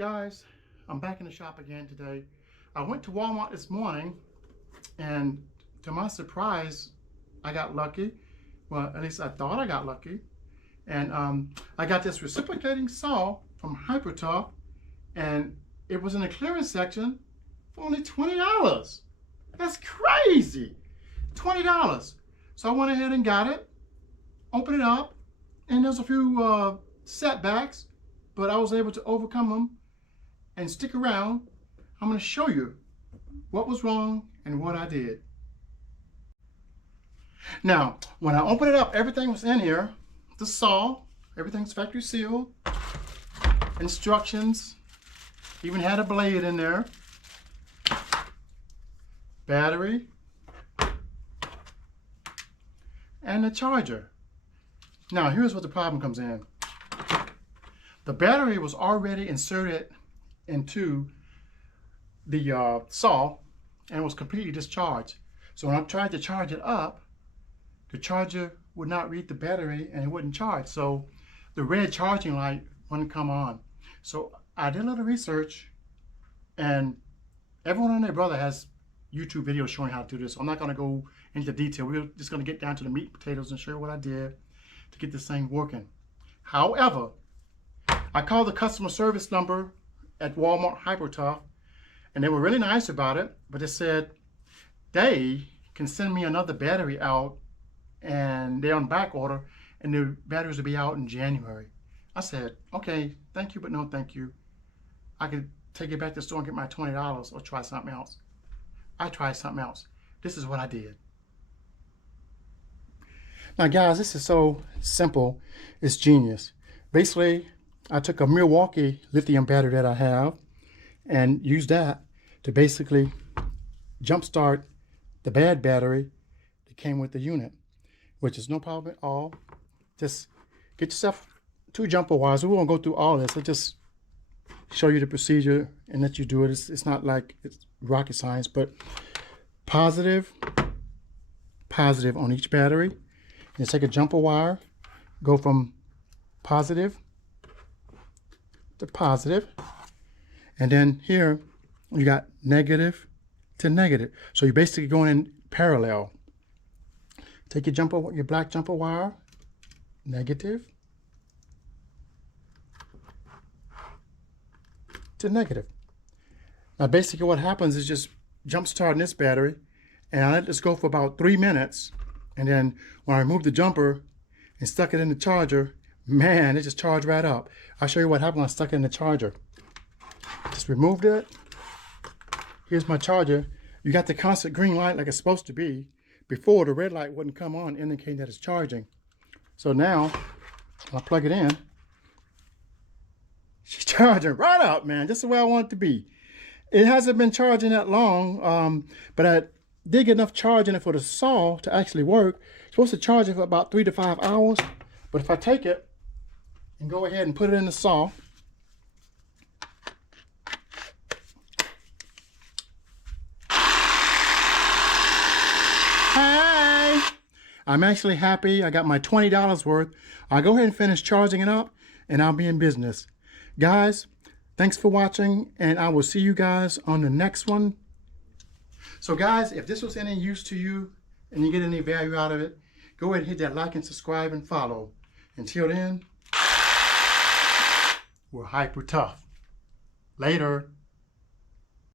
Guys, I'm back in the shop again today. I went to Walmart this morning and to my surprise, I got lucky. Well, at least I thought I got lucky. And I got this reciprocating saw from Hypertough, and it was in the clearance section for only $20. That's crazy, $20. So I went ahead and got it, opened it up, and there's a few setbacks, but I was able to overcome them. And stick around, I'm going to show you what was wrong and what I did. Now, when I opened it up, everything was in here. The saw, everything's factory sealed. Instructions, even had a blade in there. Battery. And the charger. Now, here's what the problem comes in. The battery was already inserted into the saw and was completely discharged. So when I tried to charge it up, the charger would not read the battery and it wouldn't charge. So the red charging light wouldn't come on. So I did a little research, and everyone and their brother has YouTube videos showing how to do this. So I'm not going to go into detail. We're just going to get down to the meat and potatoes and show you what I did to get this thing working. However, I called the customer service number at Walmart Hypertough, and they were really nice about it, but they said they can send me another battery out, and they're on back order, and the batteries will be out in January. I said, okay, thank you, but no thank you. I could take it back to the store and get my $20 or try something else. I tried something else. This is what I did. Now guys, this is so simple, it's genius. Basically, I took a Milwaukee lithium battery that I have and used that to basically jumpstart the bad battery that came with the unit, which is no problem at all. Just get yourself 2 jumper wires. We won't go through all this. I'll just show you the procedure and let you do it. It's not like it's rocket science, but positive on each battery. And take a jumper wire, go from positive to positive, and then here you got negative to negative. So you're basically going in parallel. Take your black jumper wire, negative to negative. Now basically what happens is just jump starting this battery, and I let this go for about 3 minutes, and then when I removed the jumper and stuck it in the charger, man, it just charged right up. I'll show you what happened when I stuck it in the charger. Just removed it. Here's my charger. You got the constant green light like it's supposed to be. Before, the red light wouldn't come on, indicating that it's charging. So now, I'll plug it in. She's charging right up, man. Just the way I want it to be. It hasn't been charging that long, but I did get enough charge in it for the saw to actually work. It's supposed to charge it for about 3 to 5 hours. But if I take it and go ahead and put it in the saw, hey, I'm actually happy. I got my $20 worth. I'll go ahead and finish charging it up, and I'll be in business. Guys, thanks for watching, and I will see you guys on the next one. So guys, if this was any use to you and you get any value out of it, go ahead and hit that like and subscribe and follow. Until then, we're hyper tough. Later.